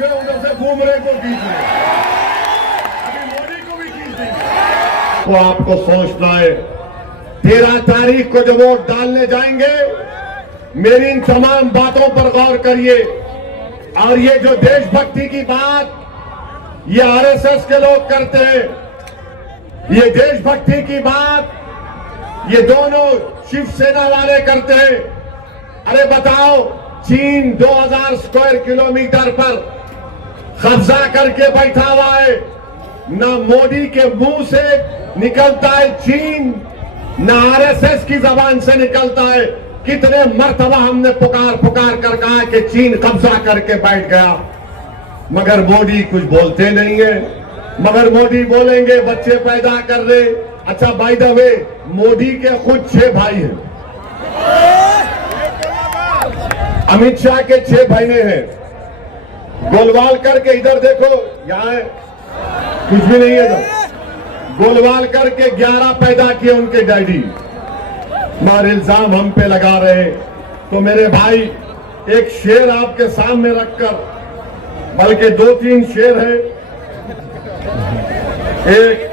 खींच रहे, उधर से घूमरे को खींच रहे, अभी मोदी को भी खींच देंगे। तो आपको सोचना है, 13 तारीख को जब वोट डालने जाएंगे, मेरी इन तमाम बातों पर गौर करिए। और ये जो देशभक्ति की बात ये आरएसएस के लोग करते हैं, ये देशभक्ति की बात ये दोनों शिवसेना वाले करते हैं। अरे बताओ, चीन 2000 स्क्वायर किलोमीटर पर कब्जा करके बैठा हुआ है, ना मोदी के मुंह से निकलता है चीन, ना आरएसएस की जबान से निकलता है। कितने मर्तबा हमने पुकार पुकार कर कहा कि चीन कब्जा करके बैठ गया, मगर मोदी कुछ बोलते नहीं है। मगर मोदी बोलेंगे बच्चे पैदा कर रहे। अच्छा, बाय द वे, मोदी के खुद 6 भाई हैं, अमित शाह के 6 बहने हैं, गोलवालकर के इधर देखो, यहाँ है, कुछ भी नहीं है इधर। गोलवालकर के 11 पैदा किए उनके डैडी। मार इल्जाम हम पे लगा रहे। तो मेरे भाई, एक शेर आपके सामने रखकर, बल्कि 2-3 शेर है। एक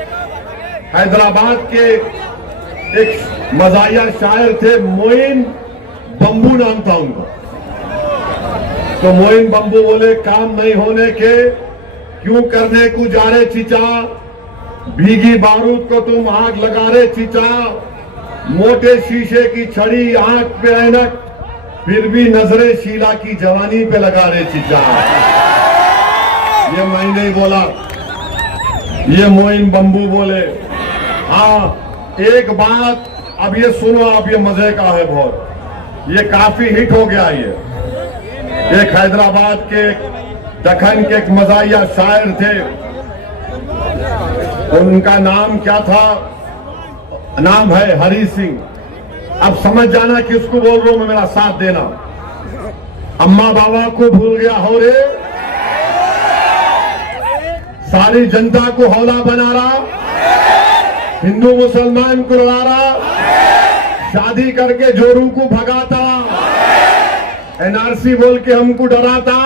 हैदराबाद के एक मजाहिया शायर थे, मोइन बंबू नाम था उनका। तो मोइन बंबू बोले, काम नहीं होने के क्यों करने को जा रहे चीचा, भीगी बारूद को तुम आग लगा रहे चीचा, मोटे शीशे की छड़ी आंख पे ऐनक, फिर भी नजरे शीला की जवानी पे लगा रहे चीचा। ये मैं नहीं बोला, ये मोइन बंबू बोले। हाँ, एक बात अब ये सुनो, अब ये मजे का है बहुत, ये काफी हिट हो गया। ये एक हैदराबाद के दखन के एक मजाहिया शायर थे, उनका नाम क्या था, नाम है हरी सिंह। अब समझ जाना किसको बोल रहा हूं मैं, मेरा साथ देना। अम्मा बाबा को भूल गया हो रे, सारी जनता को हौला बना रहा, हिंदू मुसलमान को लड़ा रहा, शादी करके जोरू को भगाता, एनआरसी बोल के हमको डराता,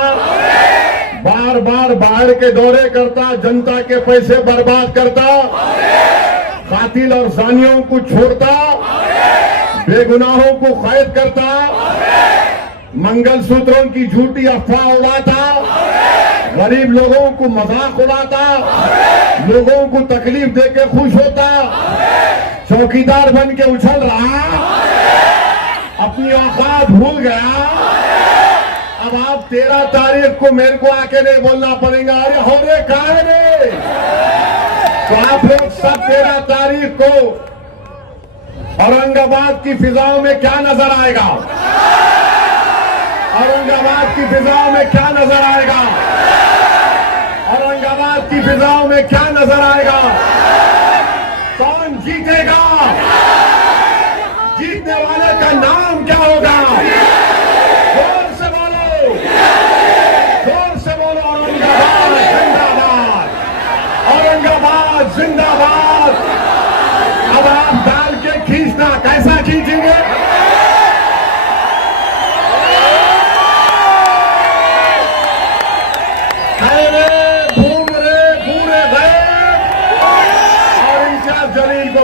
बार बार बाहर के दौरे करता, जनता के पैसे बर्बाद करता, कातिल और जानियों को छोड़ता, बेगुनाहों को कैद करता, मंगलसूत्रों की झूठी अफवाह उड़ाता, गरीब लोगों को मजाक उड़ाता, लोगों को तकलीफ देके खुश होता, चौकीदार बन के उछल रहा, अपनी औकात भूल गया। अब आप 13 तारीख को मेरे को आके नहीं बोलना पड़ेगा, अरे हो रे कहा है रे। तो आप लोग सब 13 तारीख को औरंगाबाद की फिजाओं में क्या नजर आएगा, औरंगाबाद की फिजाओं में क्या नजर आएगा, औरंगाबाद की फिजाओं में क्या नजर आएगा, कौन जीतेगा, जीतने वाले का नाम क्या होगा, जोर से बोलो, जोर से बोलो, औरंगाबाद जिंदाबाद, औरंगाबाद जिंदाबाद। अब आप डाल के खींचना, कैसा खींचेंगे,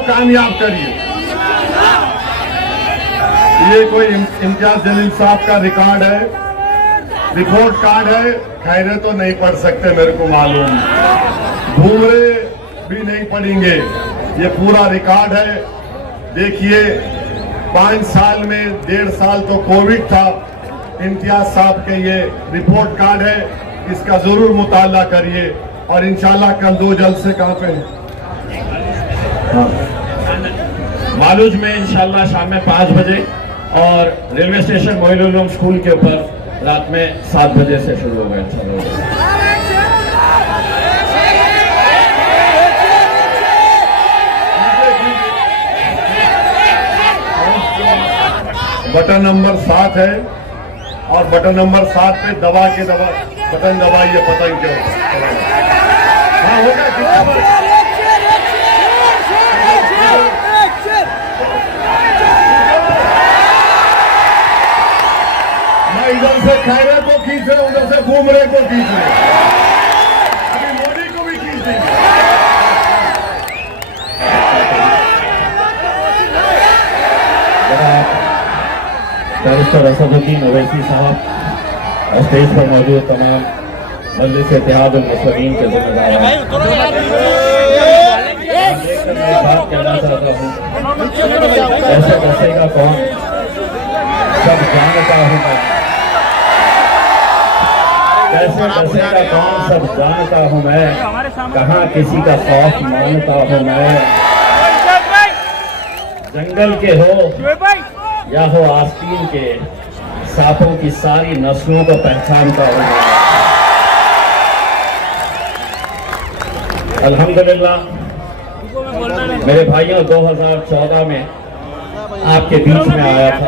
कामयाब करिए। ये कोई इम्तियाज जलील साहब का रिकॉर्ड है, रिपोर्ट कार्ड है, खैरे तो नहीं पढ़ सकते मेरे को मालूम, घूमरे भी नहीं पढ़ेंगे, ये पूरा रिकॉर्ड है। देखिए, 5 साल में 1.5 साल तो कोविड था, इम्तियाज साहब के ये रिपोर्ट कार्ड है, इसका जरूर मुताला करिए। और इंशाल्लाह कल 2 जलसे कहाँ पे हैं, मालूज में इंशाल्लाह शाम में 5 बजे, और रेलवे स्टेशन मोइनुल स्कूल के ऊपर रात में 7 बजे से शुरू होगा इंशाल्लाह। बटन नंबर 7 है, और बटन नंबर 7 पे दबा के बटन दबाइए, पतंग के हाँ होगा कितना। इधर से खैरे को खींच रहे, उधर से घूमरे को खींच रहे। बैरिस्टर असदुद्दीन ओवैसी साहब और स्टेज पर मौजूद तमाम मजलिस इत्तेहादुल मुस्लिमीन के जिम्मेदार हैं। मैं बात कहना चाहता हूँ, ऐसे दसेगा कौन, सब जानता हूँ मैं। कैसे दसेगा कौन, सब जानता हूँ मैं। कहाँ किसी का खौफ मानता हूँ मैं। जंगल के हो या हो आस्तीन के, सांपों की सारी नस्लों को पहचानता हूँ मैं। अल्हम्दुलिल्लाह मेरे भाइयों, 2014 में आपके बीच में आया था।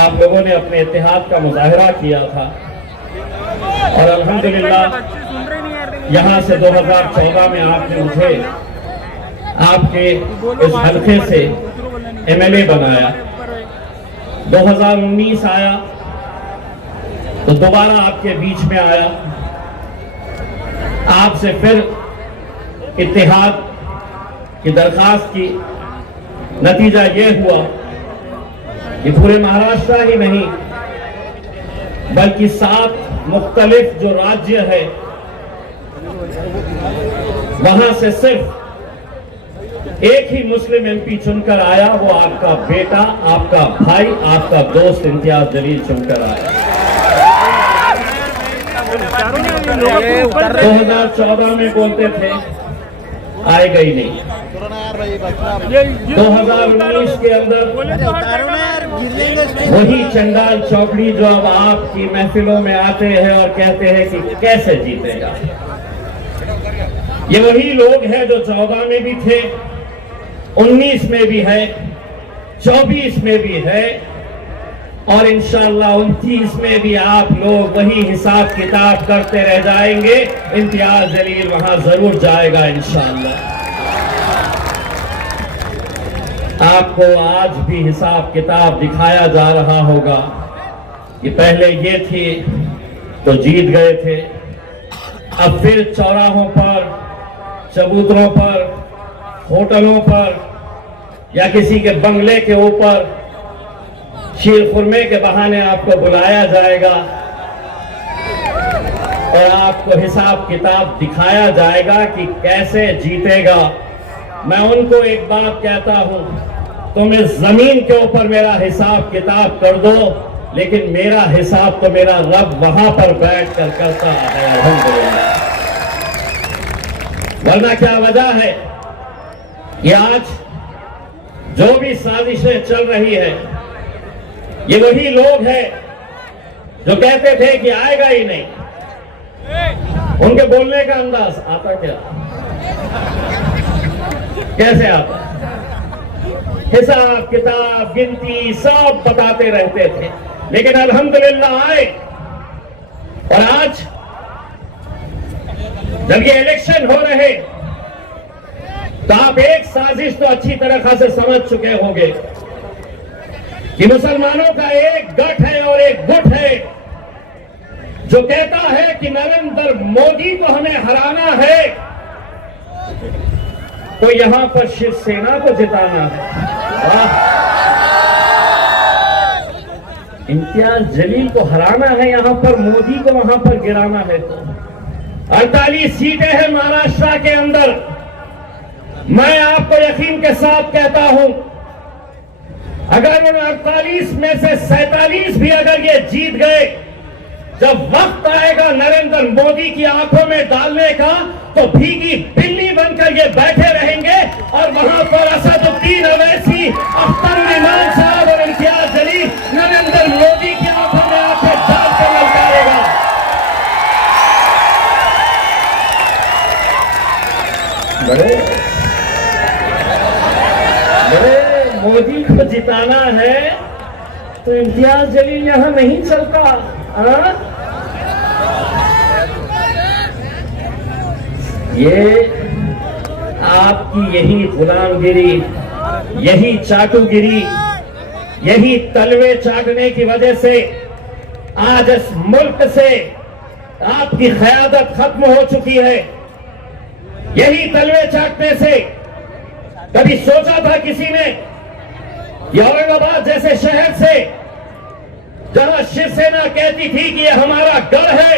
आप लोगों ने अपने इत्तेहाद का मुजाहरा किया था और अल्हम्दुलिल्लाह यहाँ से 2014 में आपने मुझे आपके इस हल्के से एमएलए बनाया। 2019 आया तो दोबारा आपके बीच में आया, आपसे फिर इत्तेहाद की दरखास्त की। नतीजा ये हुआ कि पूरे महाराष्ट्र ही नहीं बल्कि 7 मुख्तलिफ जो राज्य है वहां से सिर्फ एक ही मुस्लिम एमपी चुनकर आया। वो आपका बेटा, आपका भाई, आपका दोस्त इम्तियाज जलील चुनकर आया। 2014 में बोलते थे आएगा ही नहीं। 2019 के अंदर वही चंडाल चौकड़ी जो अब आपकी महफिलों में आते हैं और कहते हैं कि कैसे जीतेगा, ये वही लोग हैं जो 14 में भी थे, 19 में भी है, 24 में भी है और इंशाअल्लाह 29 में भी आप लोग वही हिसाब किताब करते रह जाएंगे। इम्तियाज जलील वहां जरूर जाएगा इंशाअल्लाह। आपको आज भी हिसाब किताब दिखाया जा रहा होगा कि पहले ये थी तो जीत गए थे, अब फिर चौराहों पर, चबूतरों पर, होटलों पर या किसी के बंगले के ऊपर शीर खुरमे के बहाने आपको बुलाया जाएगा और आपको हिसाब किताब दिखाया जाएगा कि कैसे जीतेगा। मैं उनको एक बात कहता हूं, तुम इस जमीन के ऊपर मेरा हिसाब किताब कर दो, लेकिन मेरा हिसाब तो मेरा रब वहां पर बैठ कर करता है अल्हम्दुलिल्लाह। वरना क्या वजह है कि आज जो भी साजिशें चल रही है, ये वही लोग हैं जो कहते थे कि आएगा ही नहीं। उनके बोलने का अंदाज आता क्या, कैसे आता, हिसाब किताब गिनती सब बताते रहते थे, लेकिन अल्हम्दुलिल्लाह आए। और आज जब ये इलेक्शन हो रहे तो आप एक साजिश तो अच्छी तरह से समझ चुके होंगे कि मुसलमानों का एक गठ है और एक गुट है जो कहता है कि नरेंद्र मोदी को हमें हराना है, तो यहां पर शिवसेना को जिताना है। इम्तियाज जलील को हराना है यहां पर, मोदी को वहां पर गिराना है। तो 48 सीटें हैं महाराष्ट्र के अंदर। मैं आपको यकीन के साथ कहता हूं, अगर उन 48 में से 47 भी अगर ये जीत गए, जब वक्त आएगा नरेंद्र मोदी की आंखों में डालने का, तो भीगी बिल्ली बनकर ये बैठे रहेंगे और वहां पर असदुद्दीन ओवैसी, अख्तर इमाम साहब और इम्तियाज जलील नरेंद्र मोदी की आंखों में आंखें डालकर ललकारेगा। बड़े मोदी को जिताना है तो इम्तियाज जलील यहां नहीं चलता। ये आपकी यही गुलामगिरी, यही चाटुगिरी, यही तलवे चाटने की वजह से आज इस मुल्क से आपकी क़यादत खत्म हो चुकी है। यही तलवे चाटने से कभी सोचा था किसी ने ये औरंगाबाद जैसे शहर से जहां शिवसेना कहती थी कि ये हमारा गढ़ है,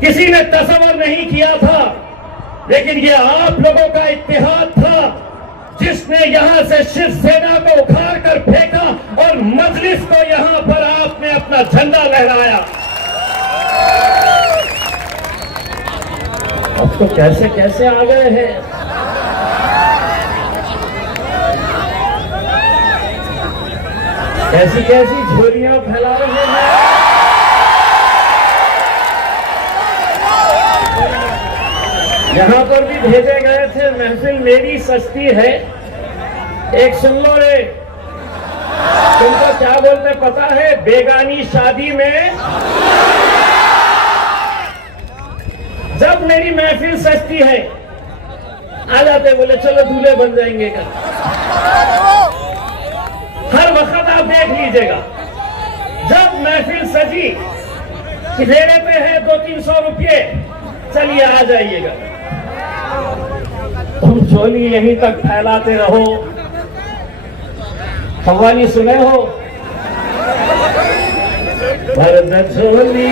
किसी ने तस्वर नहीं किया था, लेकिन ये आप लोगों का इत्तेहाद था जिसने यहां से शिवसेना को उखाड़ कर फेंका और मजलिस को यहां पर आपने अपना झंडा लहराया। अब तो कैसे कैसे आ गए हैं। कैसी कैसी झोलियां फैला रहे हैं। यहां पर भी भेजे गए थे, महफिल मेरी सस्ती है, एक सुन लो रे, तुमको क्या बोलते पता है? बेगानी शादी में जब मेरी महफिल सस्ती है आ जाते, बोले चलो दूल्हे बन जाएंगे कल। हर वक्त आप देख लीजिएगा, जब महफिल सजी कि ले लेते हैं 200-300 रुपये, चलिए आ जाइएगा। तुम झोली यहीं तक फैलाते रहो। कव्वाली सुने हो? भरत झोली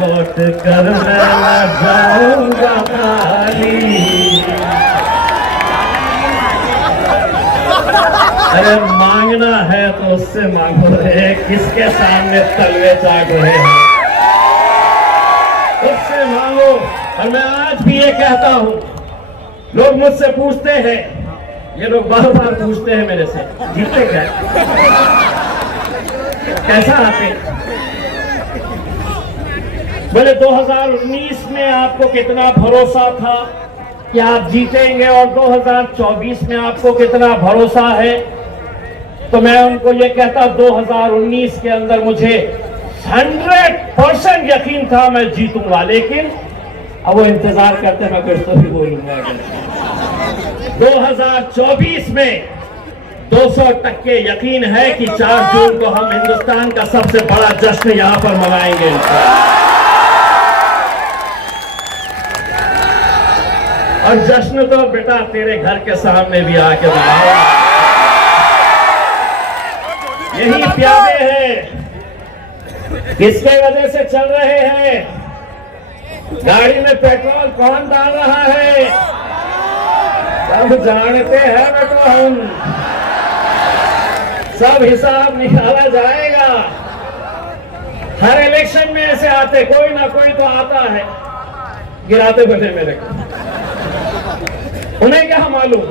लौट कर मैं जाऊंगा खाली। अरे मांगना है तो उससे मांगो रे, किसके सामने तलवे चाट रहे हैं? उससे मांगो। और मैं आज भी ये कहता हूं, लोग मुझसे पूछते हैं, ये लोग बार बार पूछते हैं मेरे से, जीते क्या, कैसा आते? बोले 2019 में आपको कितना भरोसा था कि आप जीतेंगे और 2024 में आपको कितना भरोसा है? तो मैं उनको ये कहता, 2019 के अंदर मुझे 100% यकीन था मैं जीतूंगा, लेकिन अब वो इंतजार करते, मैं कुछ तो भी बोलूंगा। 2024 में 200% यकीन है कि 4 जून को हम हिंदुस्तान का सबसे बड़ा जश्न यहां पर मनाएंगे। और जश्न तो बेटा तेरे घर के सामने भी आके मनाओ। यही प्यादे हैं, किसके वजह से चल रहे हैं? गाड़ी में पेट्रोल कौन डाल रहा है? सब जानते हैं बेटा, हम सब हिसाब निकाला जाएगा। हर इलेक्शन में ऐसे आते, कोई ना कोई तो आता है गिराते बैठे मेरे को। उन्हें क्या मालूम,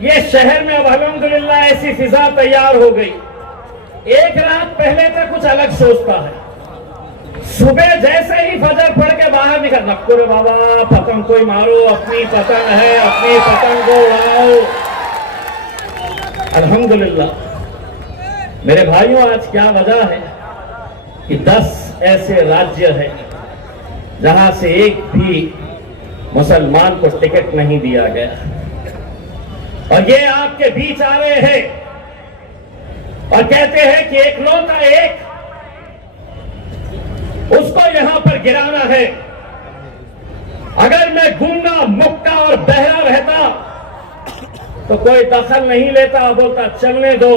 ये शहर में अब अल्हम्दुलिल्लाह ऐसी फिजा तैयार हो गई। एक रात पहले तक कुछ अलग सोचता है, सुबह जैसे ही फजर पढ़ के बाहर निकल, नक्को रे बाबा पतंग कोई मारो, अपनी पतंग है, अपनी पतंग को उड़ाओ। अल्हम्दुलिल्लाह मेरे भाइयों, आज क्या वजह है कि 10 ऐसे राज्य हैं जहां से एक भी मुसलमान को टिकट नहीं दिया गया, और ये आपके बीच आ रहे हैं और कहते हैं कि एकलौता एक, उसको यहां पर गिराना है। अगर मैं गूंगा, मुक्का और बहरा रहता तो कोई दखल नहीं लेता, बोलता चलने दो।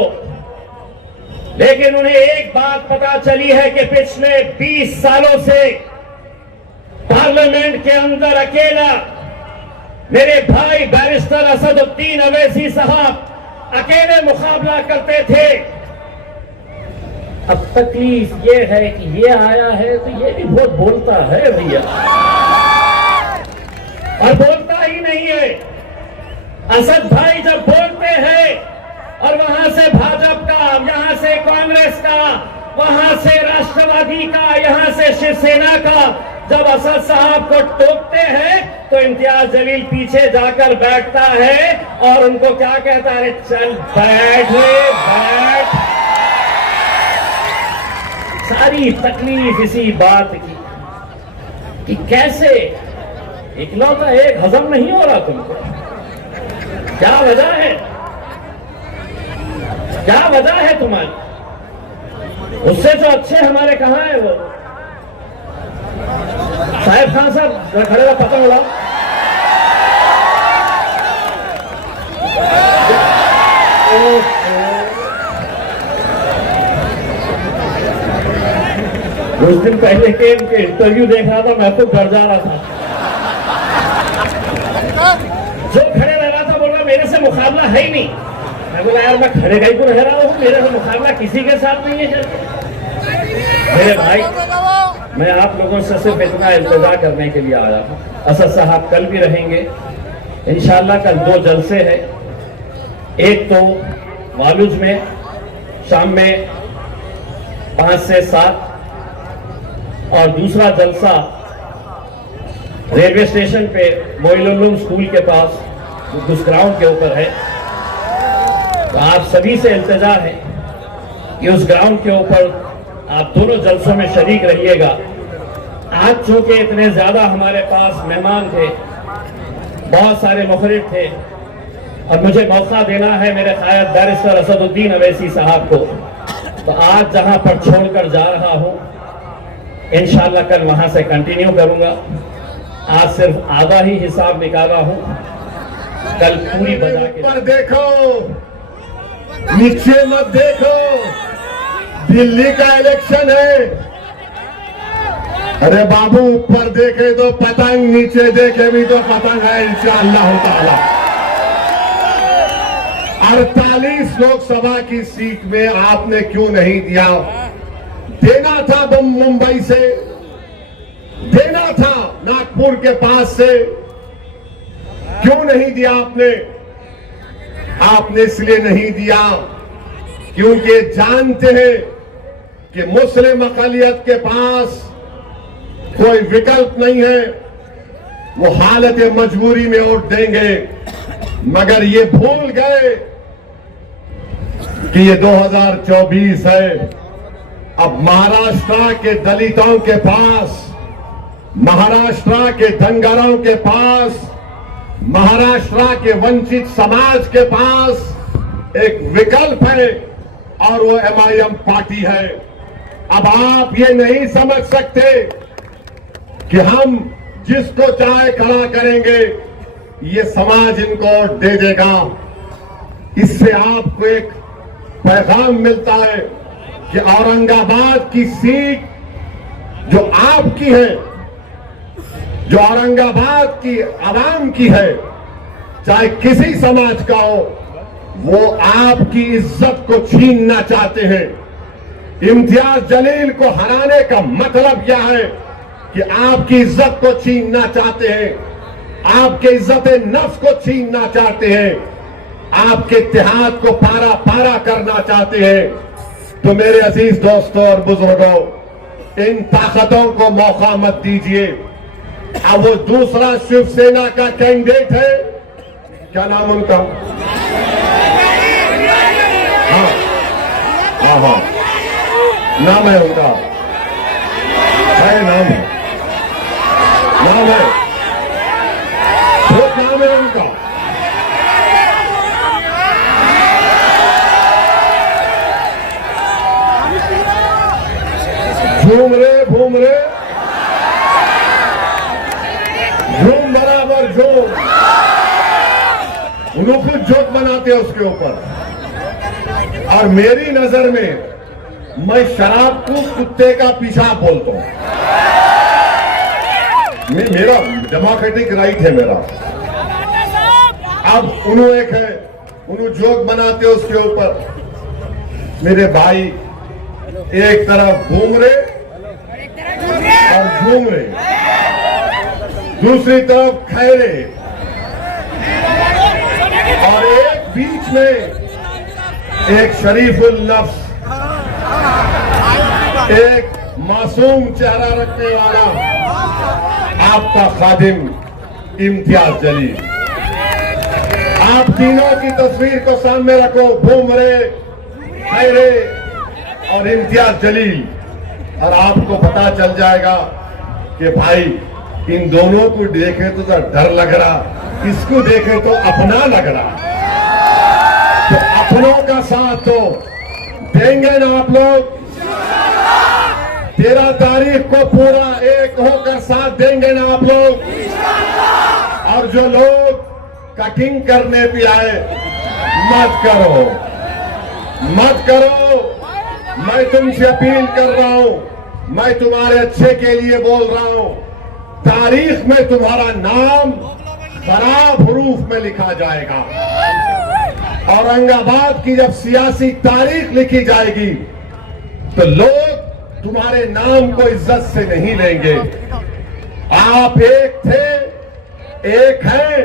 लेकिन उन्हें एक बात पता चली है कि पिछले 20 सालों से पार्लियामेंट के अंदर अकेला मेरे भाई बैरिस्टर असदुद्दीन अवैसी साहब अकेले मुकाबला करते थे। अब तकलीफ ये है कि ये आया है तो ये भी बहुत बोलता है भैया, और बोलता ही नहीं है। असद भाई जब बोलते हैं और वहां से भाजपा का, यहां से कांग्रेस का, वहां से राष्ट्रवादी का, यहां से शिवसेना का, जब असद साहब को टोकते हैं तो इम्तियाज जलील पीछे जाकर बैठता है और उनको क्या कहता है? चल बैठ रे बैठ। सारी तकलीफ इसी बात की कि कैसे इकलौता एक हजम नहीं हो रहा तुमको। क्या वजह है? क्या वजह है तुम्हारी? उससे जो अच्छे हमारे कहां है वो साहेब खान साहब खड़े हुआ पतंग उड़ाओ। कुछ दिन पहले के इनके इंटरव्यू देख रहा था, मैं तो डर जा रहा था। जो खड़े रह रहा था बोल रहा मेरे से मुकाबला है ही नहीं। मैं बोला यार मैं खड़े गई को रह रहा हूँ, मेरे से मुकाबला किसी के साथ नहीं है। मेरे भाई, मैं आप लोगों से सिर्फ इतना इंतजार करने के लिए आया था। असद साहब कल भी रहेंगे इंशाल्लाह। कल 2 जलसे हैं, एक तो वालूज में शाम में 5 से 7 और दूसरा जलसा रेलवे स्टेशन पे मोइनुल स्कूल के पास उस ग्राउंड के ऊपर है। तो आप सभी से इंतजार है कि उस ग्राउंड के ऊपर आप दोनों जलसों में शरीक रहिएगा। आज चूंकि इतने ज्यादा हमारे पास मेहमान थे, बहुत सारे मुखरिब थे, और मुझे मौका देना है मेरे कायद बैरिस्टर असदुद्दीन अवैसी साहब को, तो आज जहां पर छोड़कर जा रहा हूं इंशाल्लाह कल वहां से कंटिन्यू करूंगा। आज सिर्फ आधा ही हिसाब निकाला हूं, कल पूरी बजा के। ऊपर देखो, नीचे मत देखो, दिल्ली का इलेक्शन है। अरे बाबू, ऊपर देखे तो पतंग, नीचे देखे भी तो पतंग है इंशाअल्लाह ताला। 48 लोकसभा की सीट में आपने क्यों नहीं दिया? देना था मुंबई से, देना था नागपुर के पास से, क्यों नहीं दिया आपने? आपने इसलिए नहीं दिया क्योंकि जानते हैं कि मुस्लिम अक़लियत के पास कोई विकल्प नहीं है, वो हालत मजबूरी में वोट देंगे। मगर ये भूल गए कि ये 2024 है। अब महाराष्ट्र के दलितों के पास, महाराष्ट्र के धनगरों के पास, महाराष्ट्र के वंचित समाज के पास एक विकल्प है और वो MIM पार्टी है। अब आप ये नहीं समझ सकते कि हम जिसको चाहे खड़ा करेंगे ये समाज इनको दे देगा। इससे आपको एक पैगाम मिलता है कि औरंगाबाद की सीट जो आपकी है, जो औरंगाबाद की आवाम की है, चाहे किसी समाज का हो, वो आपकी इज्जत को छीनना चाहते हैं। इम्तियाज जलील को हराने का मतलब क्या है कि आपकी इज्जत को छीनना चाहते हैं, आपके इज्जत नफ्स को छीनना चाहते हैं, आपके इत्तेहाद को पारा पारा करना चाहते हैं। तो मेरे अजीज दोस्तों और बुजुर्गों, इन ताकतों को मौका मत दीजिए। अब वो दूसरा शिवसेना का कैंडिडेट है, क्या नाम उनका? हाँ, नाम है उनका, है नाम है, नाम है, बहुत नाम है उनका। झूम रे झूम बराबर झूम, उन्होंने खुद जोत बनाते हैं उसके ऊपर। और मेरी नजर में मैं शराब को कुत्ते का पेशाब बोलता हूं। मेरा डेमोक्रेटिक राइट है मेरा। अब उन्होंने एक है, उन्होंने जोक बनाते हैं उसके ऊपर। मेरे भाई एक तरफ घूम रहे और झूम रहे, दूसरी तरफ खैरे, और एक बीच में एक शरीफुल नफ्स, एक मासूम चेहरा रखने वाला आपका खादिम इम्तियाज जलील। आप तीनों की तस्वीर को सामने रखो, भूमरे, खैरे और इम्तियाज जलील, और आपको पता चल जाएगा कि भाई इन दोनों को देखे तो डर लग रहा, इसको देखे तो अपना लग रहा। तो अपनों का साथ तो देंगे ना आप लोग? 13 तारीख को पूरा एक होकर साथ देंगे ना आप लोग? और जो लोग कटिंग करने भी आए, मत करो, मत करो। मैं तुमसे अपील कर रहा हूं, मैं तुम्हारे अच्छे के लिए बोल रहा हूं। तारीख में तुम्हारा नाम खराब हरूफ में लिखा जाएगा। औरंगाबाद की जब सियासी तारीख लिखी जाएगी तो लोग तुम्हारे नाम को इज्जत से नहीं लेंगे। आप एक थे, एक हैं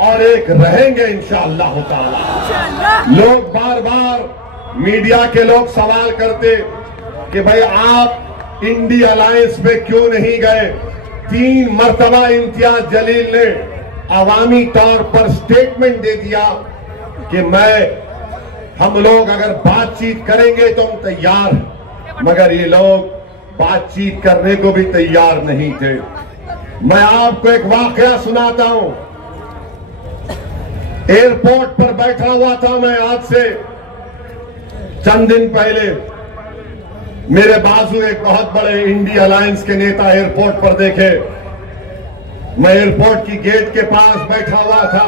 और एक रहेंगे इंशाअल्लाह ताला। लोग बार बार मीडिया के लोग सवाल करते कि भाई आप इंडी अलायंस में क्यों नहीं गए। 3 मर्तबा इम्तियाज जलील ने अवामी तौर पर स्टेटमेंट दे दिया कि हम लोग अगर बातचीत करेंगे तो हम तैयार हैं, मगर ये लोग बातचीत करने को भी तैयार नहीं थे। मैं आपको एक वाकया सुनाता हूं। एयरपोर्ट पर बैठा हुआ था मैं, आज से चंद दिन पहले मेरे बाजू एक बहुत बड़े इंडी अलायंस के नेता एयरपोर्ट पर देखे। मैं एयरपोर्ट की गेट के पास बैठा हुआ था,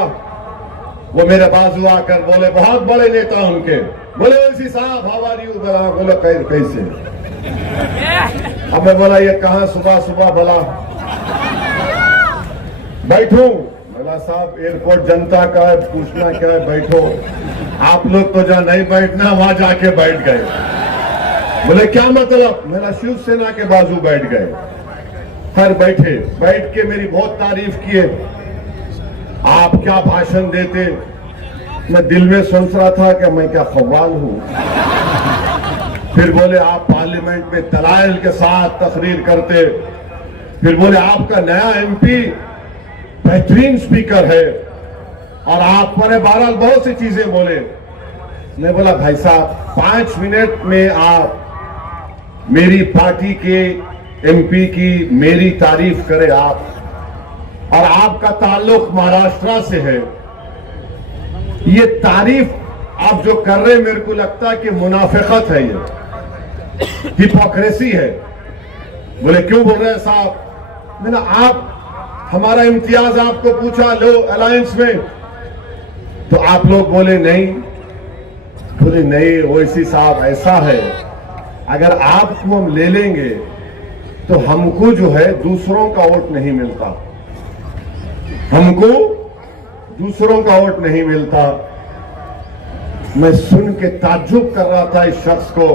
वो मेरे बाजू आकर बोले, बहुत बड़े नेता उनके, बोले ओसी साहब हाउ आर यू। बोला कैसे। अब मैं बोला ये कहां सुबह सुबह भला बैठूं। बोला साहब एयरपोर्ट जनता का है, पूछना क्या है, बैठो। आप लोग तो जहां नहीं बैठना वहां जाके बैठ गए। बोले क्या मतलब। मेरा शिवसेना के बाजू बैठ गए। फिर बैठ के मेरी बहुत तारीफ किए। आप क्या भाषण देते। मैं दिल में सोच रहा था कि मैं क्या खव्वाल हूं। फिर बोले आप पार्लियामेंट में दलाइल के साथ तकरीर करते। फिर बोले आपका नया एमपी बेहतरीन स्पीकर है और आप पर बहरहाल बहुत सी चीजें बोले। मैं बोला भाई साहब 5 मिनट में आप मेरी पार्टी के एमपी की मेरी तारीफ करें आप, और आपका ताल्लुक महाराष्ट्र से है। ये तारीफ आप जो कर रहे हैं मेरे को लगता है कि मुनाफिकत है, ये हिपोक्रेसी है। बोले क्यों बोल रहे हैं साहब। मैंने आप हमारा इम्तियाज आपको पूछा लो अलायंस में, तो आप लोग बोले नहीं। बोले नहीं ओवैसी साहब ऐसा है, अगर आपको हम ले लेंगे तो हमको जो है दूसरों का वोट नहीं मिलता, हमको दूसरों का वोट नहीं मिलता। मैं सुन के ताज्जुब कर रहा था इस शख्स को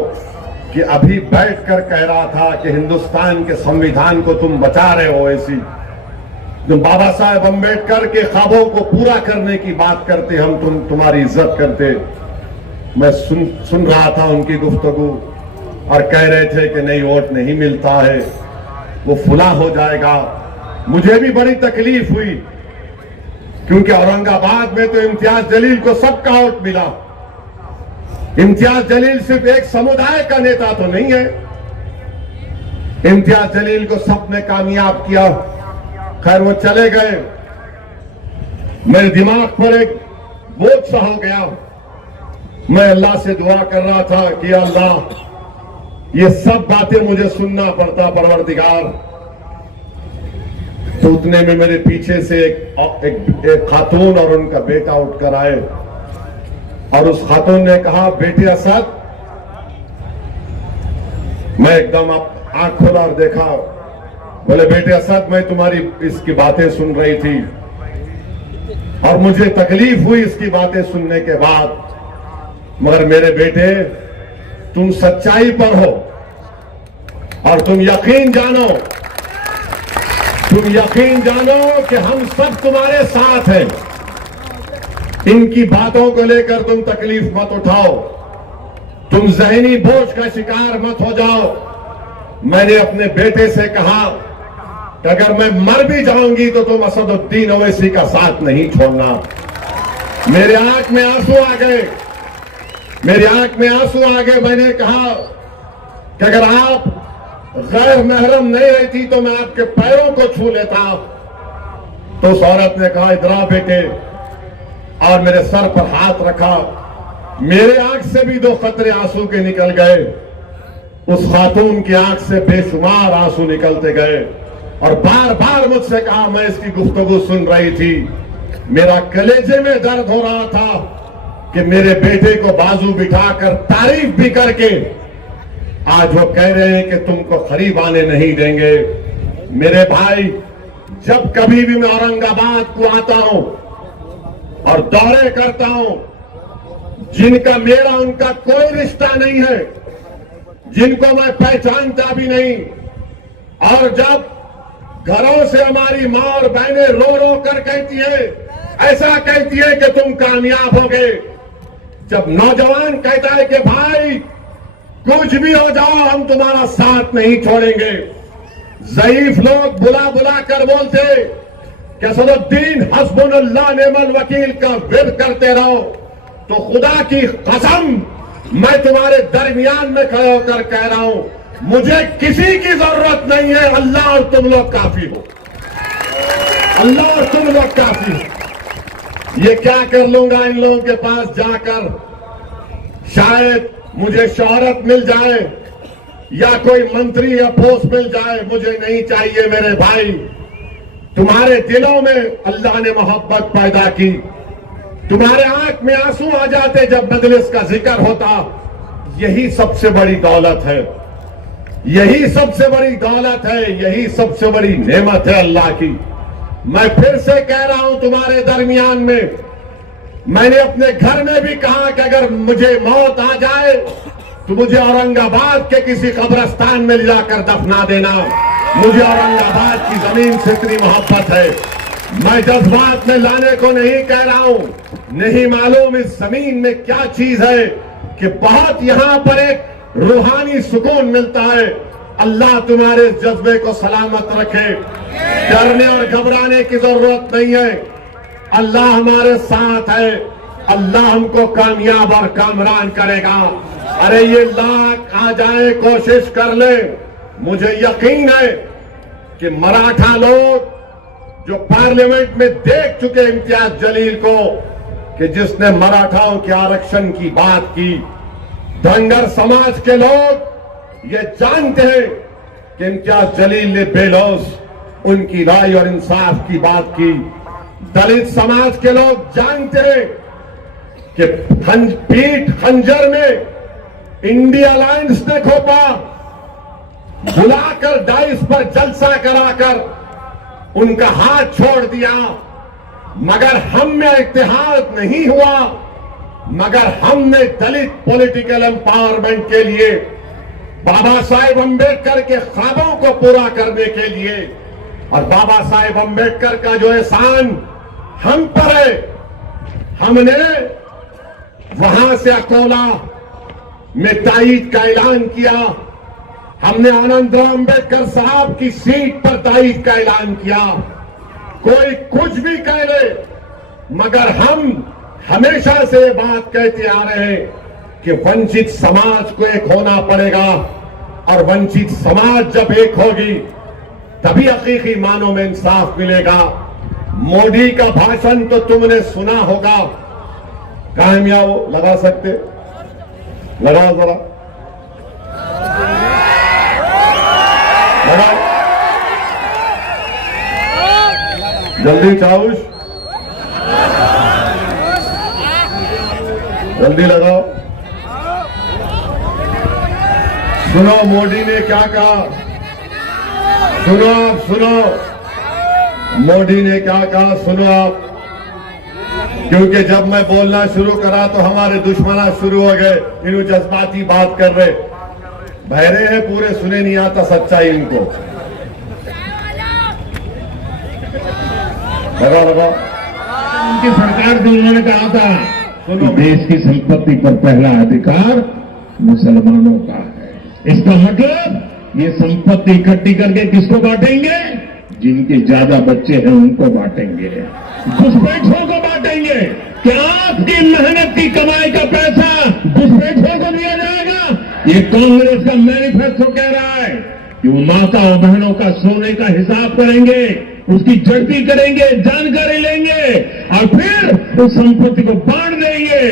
कि अभी बैठकर कह रहा था कि हिंदुस्तान के संविधान को तुम बचा रहे हो। ऐसी तुम बाबा साहेब अम्बेडकर के ख्वाबों को पूरा करने की बात करते, हम तुम्हारी इज्जत करते। मैं सुन रहा था उनकी गुफ्तगू और कह रहे थे कि नहीं वोट नहीं मिलता है, वो फुला हो जाएगा। मुझे भी बड़ी तकलीफ हुई क्योंकि औरंगाबाद में तो इम्तियाज जलील को सबका वोट मिला। इम्तियाज जलील सिर्फ एक समुदाय का नेता तो नहीं है, इम्तियाज जलील को सबने कामयाब किया। खैर वो चले गए, मेरे दिमाग पर एक बोझ सा हो गया। मैं अल्लाह से दुआ कर रहा था कि अल्लाह ये सब बातें मुझे सुनना पड़ता परवरदिगार। तो उतने में मेरे पीछे से एक खातून और उनका बेटा उठकर आए और उस खातून ने कहा बेटे असद। मैं एकदम आंख खोला और देखा। बोले बेटे असद मैं तुम्हारी इसकी बातें सुन रही थी और मुझे तकलीफ हुई इसकी बातें सुनने के बाद, मगर मेरे बेटे तुम सच्चाई पर हो और तुम यकीन जानो कि हम सब तुम्हारे साथ हैं। इनकी बातों को लेकर तुम तकलीफ मत उठाओ, तुम जहनी बोझ का शिकार मत हो जाओ। मैंने अपने बेटे से कहा कि अगर मैं मर भी जाऊंगी तो तुम असदुद्दीन ओवैसी का साथ नहीं छोड़ना। मेरे आंख में आंसू आ गए, मैंने कहा कि अगर आप गैर महरम नहीं रहती तो मैं आपके पैरों को छू लेता। तो उस औरत ने कहा इधर आ बेटे, और मेरे सर पर हाथ रखा। मेरे आंख से भी 2 कतरे आंसू के निकल गए, उस खातून की आंख से बेशुमार आंसू निकलते गए और बार बार मुझसे कहा, मैं इसकी गुफ्तगू सुन रही थी, मेरा कलेजे में दर्द हो रहा था कि मेरे बेटे को बाजू बिठाकर तारीफ भी करके आज वो कह रहे हैं कि तुमको खरीब आने नहीं देंगे। मेरे भाई, जब कभी भी मैं औरंगाबाद को आता हूं और दौरे करता हूं, जिनका मेरा उनका कोई रिश्ता नहीं है, जिनको मैं पहचानता भी नहीं, और जब घरों से हमारी मां और बहनें रो रो कर कहती है, ऐसा कहती है कि तुम कामयाब हो गए, जब नौजवान कहता है कि भाई कुछ भी हो जाओ हम तुम्हारा साथ नहीं छोड़ेंगे, ज़ईफ लोग बुला बुला कर बोलते कि असदुद्दीन हस्बुनल्लाह नेमल वकील का विर्द करते रहो, तो खुदा की कसम मैं तुम्हारे दरमियान में खड़े होकर कह रहा हूं, मुझे किसी की जरूरत नहीं है, अल्लाह और तुम लोग काफी हो, अल्लाह और तुम लोग काफी हो। ये क्या कर लूंगा इन लोगों के पास जाकर, शायद मुझे शोहरत मिल जाए या कोई मंत्री या पोस्ट मिल जाए, मुझे नहीं चाहिए मेरे भाई। तुम्हारे दिलों में अल्लाह ने मोहब्बत पैदा की, तुम्हारे आंख में आंसू आ जाते जब मजलिस का जिक्र होता। यही सबसे बड़ी दौलत है, यही सबसे बड़ी दौलत है, यही सबसे बड़ी नेमत है अल्लाह की। मैं फिर से कह रहा हूं तुम्हारे दरमियान में, मैंने अपने घर में भी कहा कि अगर मुझे मौत आ जाए तो मुझे औरंगाबाद के किसी कब्रिस्तान में ले जाकर दफना देना। मुझे औरंगाबाद की जमीन से इतनी मोहब्बत है। मैं जज्बात में लाने को नहीं कह रहा हूं, नहीं मालूम इस जमीन में क्या चीज है कि बहुत यहां पर एक रूहानी सुकून मिलता है। अल्लाह तुम्हारे इस जज्बे को सलामत रखे, डरने और घबराने की जरूरत नहीं है, अल्लाह हमारे साथ है, अल्लाह हमको कामयाब और कामरान करेगा। अरे ये लाख आ जाए, कोशिश कर ले, मुझे यकीन है कि मराठा लोग जो पार्लियामेंट में देख चुके इम्तियाज जलील को कि जिसने मराठाओं के आरक्षण की बात की, धनगर समाज के लोग ये जानते हैं कि इम्तियाज जलील ने बेलौस उनकी राय और इंसाफ की बात की। दलित समाज के लोग जानते हैं कि पीठ खंजर में इंडिया अलायंस ने खोपा, बुलाकर डाइस पर जलसा कराकर उनका हाथ छोड़ दिया, मगर हम में इत्तेहाद नहीं हुआ, मगर हमने दलित पॉलिटिकल एम्पावरमेंट के लिए, बाबा साहेब अंबेडकर के ख्वाबों को पूरा करने के लिए, और बाबा साहेब अंबेडकर का जो एहसान हम पर है, हमने वहां से अकोला में ताईद का ऐलान किया, हमने आनंदराव अंबेडकर साहब की सीट पर ताईद का ऐलान किया। कोई कुछ भी कह ले, मगर हम हमेशा से बात कहते आ रहे हैं कि वंचित समाज को एक होना पड़ेगा, और वंचित समाज जब एक होगी तभी हकीकी मानों में इंसाफ मिलेगा। मोदी का भाषण तो तुमने सुना होगा, कामयाब वो लगा सकते, लगाओ जरा, लगाओ जल्दी चाउश, जल्दी लगाओ। सुनो मोदी ने क्या कहा, सुनो आप, सुनो मोदी ने क्या कहा, सुनो आप, क्योंकि जब मैं बोलना शुरू करा तो हमारे दुश्मना शुरू हो गए, इन्हों जज्बाती बात कर रहे, बहरे हैं पूरे, सुने नहीं आता सच्चाई इनको। लगा लगा उनकी सरकार से उन्होंने कहा था, सुनो, देश की संपत्ति पर पहला अधिकार मुसलमानों का है। इसका मतलब ये संपत्ति इकट्ठी करके किसको बांटेंगे? जिनके ज्यादा बच्चे हैं उनको बांटेंगे, घुसपैठियों को बांटेंगे। क्या आपकी मेहनत की कमाई का पैसा घुसपैठियों को दिया जाएगा? ये कांग्रेस का मैनिफेस्टो कह रहा है कि वो माता और बहनों का सोने का हिसाब करेंगे, उसकी जड़ती करेंगे, जानकारी लेंगे और फिर उस संपत्ति को बांट देंगे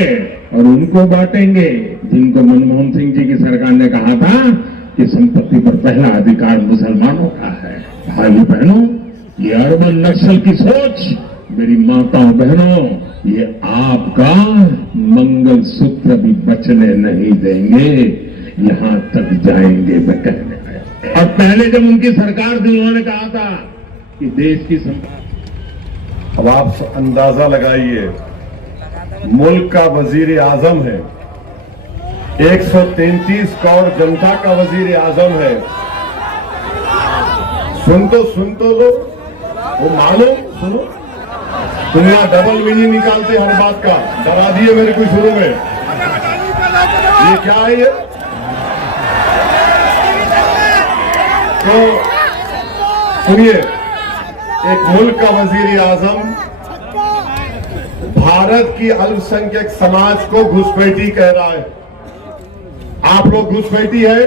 और उनको बांटेंगे जिनको मनमोहन सिंह जी की सरकार ने कहा था कि संपत्ति पर पहला अधिकार मुसलमानों का है। भाई बहनों, ये अरबन नक्सल की सोच मेरी माताओं बहनों ये आपका मंगलसूत्र भी बचने नहीं देंगे, यहां तक जाएंगे मैं कहने आया। और पहले जब उनकी सरकार थी उन्होंने कहा था कि देश की अब आप अंदाजा लगाइए, मुल्क का वजीर आजम है, 133 करोड़ जनता का वजीर आजम है। सुन तो लो, वो मालूम सुनो, दुनिया डबल मीनिंग निकालते हर बात का। डरा दिए मेरे को शुरू में, ये क्या है ये? तो सुनिए, एक मुल्क का वजीर आजम भारत की अल्पसंख्यक समाज को घुसपैठी कह रहा है। आप लोग घुसपैठी है?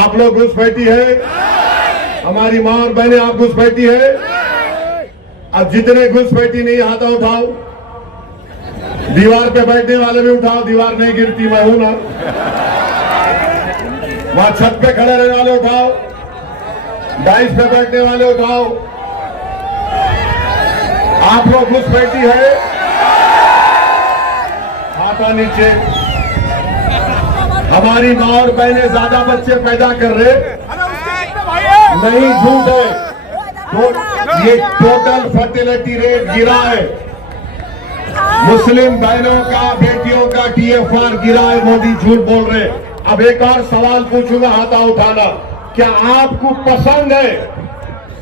आप लोग घुसपैठी है? हमारी मां और बहनें, आप घुसपैठी है? अब जितने घुसपैठी नहीं हाथ उठाओ, दीवार पे बैठने वाले भी उठाओ, दीवार नहीं गिरती, मैं हूं ना। वहां छत पे खड़े रहने वाले उठाओ, डाइस पे बैठने वाले उठाओ। आप लोग घुसपैठी है? हाथा नीचे। हमारी मां और बहनें ज्यादा बच्चे पैदा कर रहे नहीं, झूठ है। तो ये टोटल फर्टिलिटी रेट गिरा है, मुस्लिम बहनों का, बेटियों का TFR गिरा है, मोदी झूठ बोल रहे। अब एक और सवाल पूछूंगा, हाथा उठाना। क्या आपको पसंद है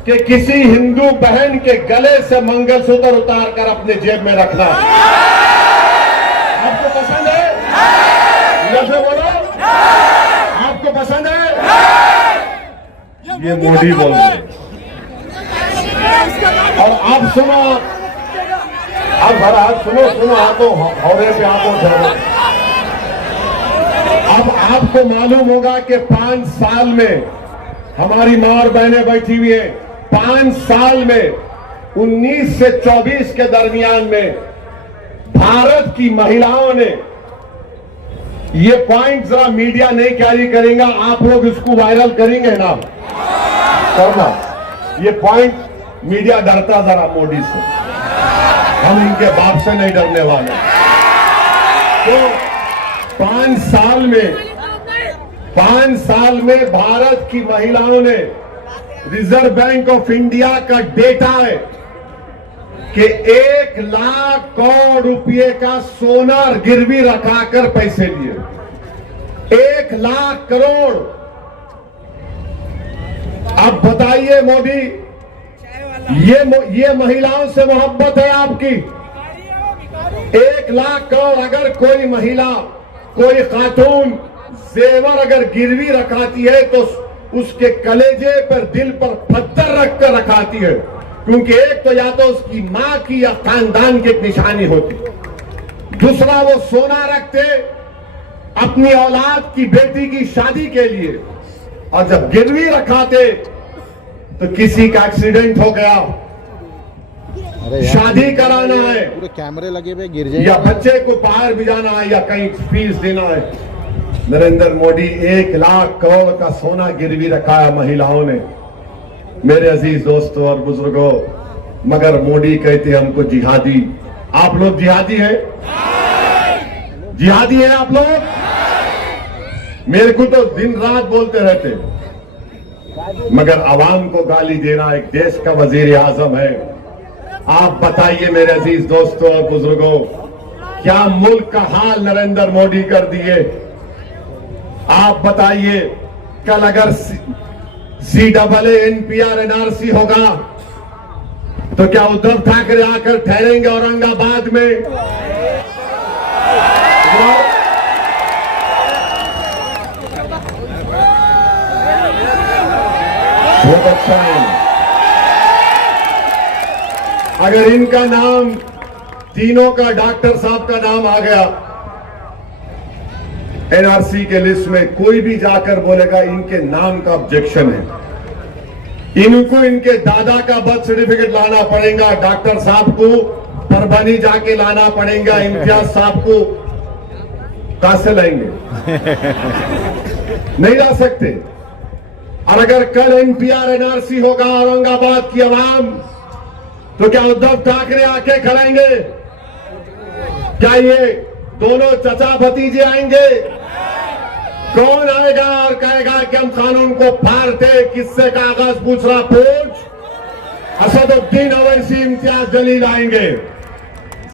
कि किसी हिंदू बहन के गले से मंगलसूत्र उतार कर अपने जेब में रखना? आपको पसंद है? जैसे बोलो, आपको पसंद है? ये मोदी बोल रहे हैं। और आप सुनो, आप भरा हाथ सुनो हाथों हौरे पे हाथों धरो। अब आपको मालूम होगा कि 5 साल में हमारी मां और बहनें बैठी हुई है, 5 साल में 19 से 24 के दरमियान में भारत की महिलाओं ने, ये पॉइंट जरा मीडिया नहीं कैरी करेगा, आप लोग इसको वायरल करेंगे ना, करना। ये पॉइंट मीडिया डरता जरा मोदी से, हम इनके बाप से नहीं डरने वाले। तो 5 साल में भारत की महिलाओं ने, रिजर्व बैंक ऑफ इंडिया का डेटा है कि 1 लाख करोड़ रुपए का सोना गिरवी रखाकर पैसे लिए। 1 लाख करोड़। अब बताइए मोदी, ये महिलाओं से मोहब्बत है आपकी? 1 लाख करोड़ अगर कोई महिला, कोई खातून जेवर अगर गिरवी रखाती है तो उसके कलेजे पर, दिल पर पत्थर रखकर रखाती है, क्योंकि एक तो या तो उसकी मां की या खानदान की एक निशानी होती, दूसरा वो सोना रखते अपनी औलाद की बेटी की शादी के लिए, और जब गिरवी रखाते तो किसी का एक्सीडेंट हो गया, शादी कराना है, पूरे कैमरे लगे हुए, गिर जाए, या बच्चे को बाहर भिजाना है, या कहीं फीस देना है। नरेंद्र मोदी 1 लाख करोड़ का सोना गिरवी रखा है महिलाओं ने। मेरे अजीज दोस्तों और बुजुर्गों, मगर मोदी कहते हमको जिहादी। आप लोग जिहादी हैं? जिहादी हैं आप लोग? मेरे को तो दिन रात बोलते रहते, मगर आवाम को गाली देना, एक देश का वजीर आजम है। आप बताइए मेरे अजीज दोस्तों और बुजुर्गों, क्या मुल्क का हाल नरेंद्र मोदी कर दिए? आप बताइए, कल अगर CAA NPR NRC होगा तो क्या उद्धव ठाकरे आकर ठहरेंगे औरंगाबाद में? बहुत अच्छा है। अगर इनका नाम, तीनों का, डॉक्टर साहब का नाम आ गया NRC के लिस्ट में, कोई भी जाकर बोलेगा इनके नाम का ऑब्जेक्शन है, इनको इनके दादा का बर्थ सर्टिफिकेट लाना पड़ेगा, डॉक्टर साहब को परभनी जाके लाना पड़ेगा, इम्तियाज साहब को कहां से लाएंगे? नहीं ला सकते। और अगर कल NPR NRC होगा, औरंगाबाद की आवाम तो क्या उद्धव ठाकरे आके खड़ेंगे? क्या ये दोनों चचा भतीजे आएंगे? कौन आएगा और कहेगा कि हम कानून को फाड़ते? किससे कागज पूछ रहा पूछ? असदुद्दीन ओवैसी, इम्तियाज जलील आएंगे।